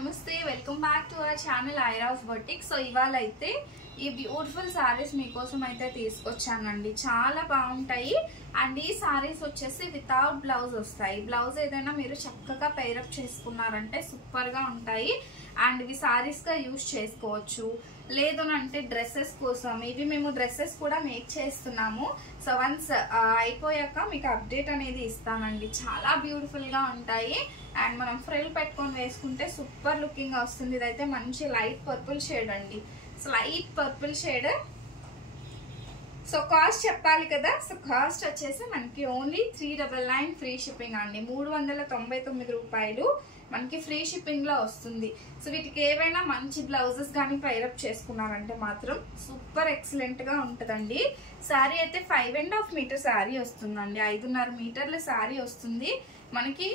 నమస్తే welcome back to our channel Iras boutique. So ఇవాళ అయితే ఈ బ్యూటిఫుల్ సారీస్ మీకోసం అయితే తీసుకొచ్చానండి. చాలా బాగుంటాయి అండ్ ఈ సారీస్ వచ్చేసి వితౌట్ బ్లౌజ్ వస్తాయి. బ్లౌజ్ ఏదైనా మీరు చక్కగా పేరప్ చేసుకున్నారంటే సూపర్ గా ఉంటాయి అండ్ ఇవి సారీస్ గా యూజ్ చేసుకోవచ్చు. లేదు అంటే డ్రెస్సెస్ కోసం ఇవి మేము డ్రెస్సెస్ కూడా మేక్ చేస్తున్నాము. సో వన్స్ అయిపోయాక మీకు అప్డేట్ అనేది ఇస్తానండి. చాలా బ్యూటిఫుల్ గా ఉంటాయి అండ్ మనం ఫ్రిల్ పెట్టుకొని వేసుకుంటే సూపర్ లుకింగ్ గా వస్తుంది. ఇదైతే మంచి లైట్ పర్పుల్ షేడ్ అండి. So light purple shade. So cost చెప్పాలి కదా. సో కాస్ట్ వచ్చేసి మనకి ఓన్లీ 399 ఫ్రీ షిప్పింగ్ అండి. 399 రూపాయలు మనకి ఫ్రీ షిప్పింగ్ లో వస్తుంది. సో వీటికి ఏవైనా మంచి బ్లౌజెస్ కానీ పైరప్ చేసుకున్నారంటే మాత్రం సూపర్ ఎక్సలెంట్ గా ఉంటుందండి. శారీ అయితే 5.5 మీటర్ శారీ వస్తుందండి. 5.5 మీటర్ల శారీ వస్తుంది మనకి.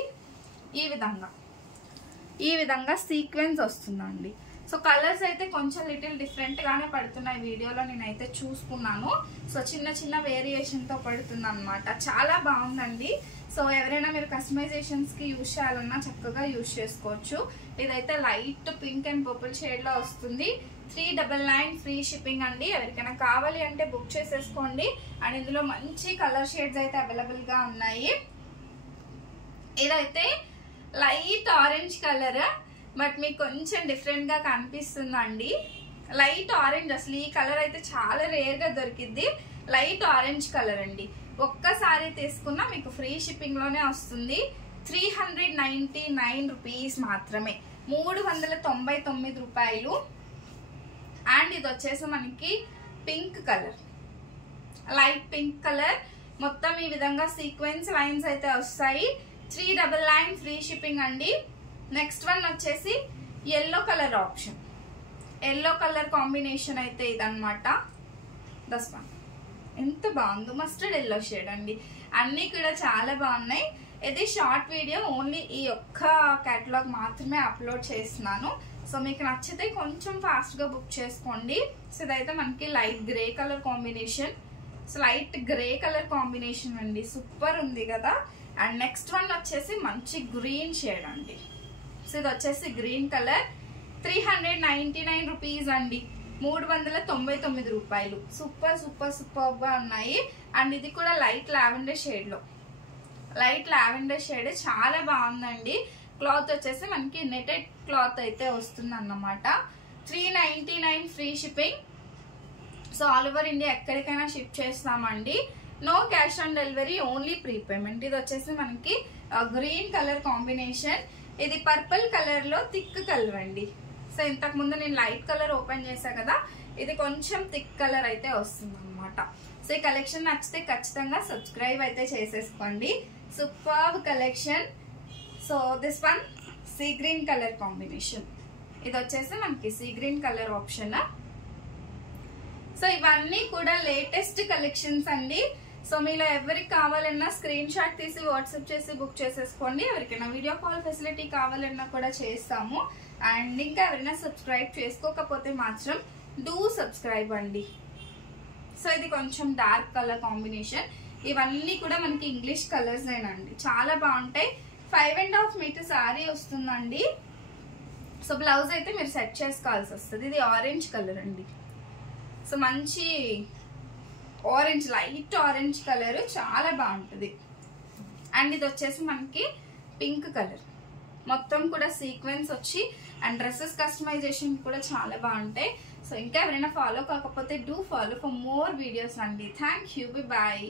ఈ విధంగా సీక్వెన్స్ వస్తుందండి. సో కలర్స్ అయితే కొంచెం లిటిల్ డిఫరెంట్ గానే పడుతున్నాయి. వీడియోలో నేనైతే చూసుకున్నాను. సో చిన్న చిన్న వేరియేషన్ తో పడుతుంది అనమాట. చాలా బాగుందండి. సో ఎవరైనా మీరు కస్టమైజేషన్స్ కి యూజ్ చేయాలన్నా చక్కగా యూజ్ చేసుకోవచ్చు. ఇదైతే light pink and purple shade లో వస్తుంది. 399 ఫ్రీ షిప్పింగ్ అండి. ఎవరికైనా కావాలి అంటే బుక్ చేసేసుకోండి. అండ్ ఇందులో మంచి కలర్ షేడ్స్ అయితే అవైలబుల్ గా ఉన్నాయి. ఇదైతే లైట్ ఆరెంజ్ కలర్ బట్ మీకు కొంచెం డిఫరెంట్ గా కనిపిస్తుందండి. లైట్ ఆరెంజ్, అసలు ఈ కలర్ అయితే చాలా రేర్ గా దొరికింది. లైట్ ఆరెంజ్ కలర్ అండి. ఒక్కసారి తీసుకున్నా మీకు ఫ్రీ షిప్పింగ్ లోనే వస్తుంది. 399 రూపీస్ మాత్రమే, 399 రూపాయలు. అండ్ ఇది వచ్చేసి మనకి pink colour, light pink colour. మొత్తం ఈ విధంగా సీక్వెన్స్ లైన్స్ అయితే వస్తాయి. 399 ఫ్రీ షిప్పింగ్ అండి. నెక్స్ట్ వన్ వచ్చేసి yellow colour option, yellow colour combination అయితే ఇదన్నమాట. దస్ వన్ ఎంత బాగుందో, మస్టర్డ్ ఎల్లో షేడ్ అండి. అన్నీ కూడా చాలా బాగున్నాయి. ఇది షార్ట్ వీడియో, ఓన్లీ ఈ ఒక్క కేటలాగ్ మాత్రమే అప్లోడ్ చేస్తున్నాను. సో మీకు నచ్చితే కొంచెం ఫాస్ట్ గా బుక్ చేసుకోండి. సో ఇదైతే మనకి light grey colour combination. So light grey colour combination అండి, సూపర్ ఉంది కదా. అండ్ నెక్స్ట్ వన్ వచ్చేసి మంచి గ్రీన్ షేడ్ అండి. సో ఇది వచ్చేసి గ్రీన్ కలర్. 399 రూపీస్ అండి, 399 రూపాయలు. సూపర్ సూపర్ సూపర్ గా ఉన్నాయి. అండ్ ఇది కూడా లైట్ లావెండర్ షేడ్ లో, లైట్ లావెండర్ షేడ్ చాలా బాగుందండి. క్లాత్ వచ్చేసి మనకి నెటెడ్ క్లాత్ అయితే వస్తుంది అన్నమాట. 399 free shipping. So all over India ఎక్కడికైనా షిప్ చేస్తామండి. No cash on delivery, only prepayment. ఇది వచ్చేసి మనకి గ్రీన్ కలర్ కాంబినేషన్. ఇది పర్పుల్ కలర్ లో థిక్ కలర్ అండి. సో ఇంతకు ముందు నేను లైట్ కలర్ ఓపెన్ చేశా కదా, ఇది కొంచెం థిక్ కలర్ అయితే వస్తుంది అనమాట. సో ఈ కలెక్షన్ నచ్చితే ఖచ్చితంగా సబ్స్క్రైబ్ అయితే చేసేసుకోండి. Super collection. So this one sea green colour combination. ఇది వచ్చేసి మనకి sea green colour option. So ఇవన్నీ కూడా లేటెస్ట్ కలెక్షన్స్ అండి. సో మీలో ఎవరికి కావాలన్నా స్క్రీన్ షాట్ తీసి వాట్సాప్ చేసి బుక్ చేసేసుకోండి. ఎవరికైనా వీడియో కాల్ ఫెసిలిటీ కావాలన్నా కూడా చేస్తాము. అండ్ ఇంకా ఎవరైనా సబ్స్క్రైబ్ చేసుకోకపోతే మాత్రం డూ సబ్స్క్రైబ్ అండి. సో ఇది కొంచెం డార్క్ కలర్ కాంబినేషన్. ఇవన్నీ కూడా మనకి ఇంగ్లీష్ కలర్స్ ఏనండి, చాలా బాగుంటాయి. 5.5 మీటర్ శారీ వస్తుందండి. సో బ్లౌజ్ అయితే మీరు సెట్ చేసుకోవాల్సి వస్తుంది. ఇది ఆరెంజ్ కలర్ అండి. సో మంచి ఆరెంజ్, లైట్ ఆరెంజ్ కలర్, చాలా బాగుంటుంది. అండ్ ఇది వచ్చేసి మనకి పింక్ కలర్. మొత్తం కూడా సీక్వెన్స్ వచ్చి అండ్ డ్రెస్సెస్ కస్టమైజేషన్ కూడా చాలా బాగుంటాయి. సో ఇంకా ఎవరైనా ఫాలో కాకపోతే do follow for more videos అండి. Thank you, bye.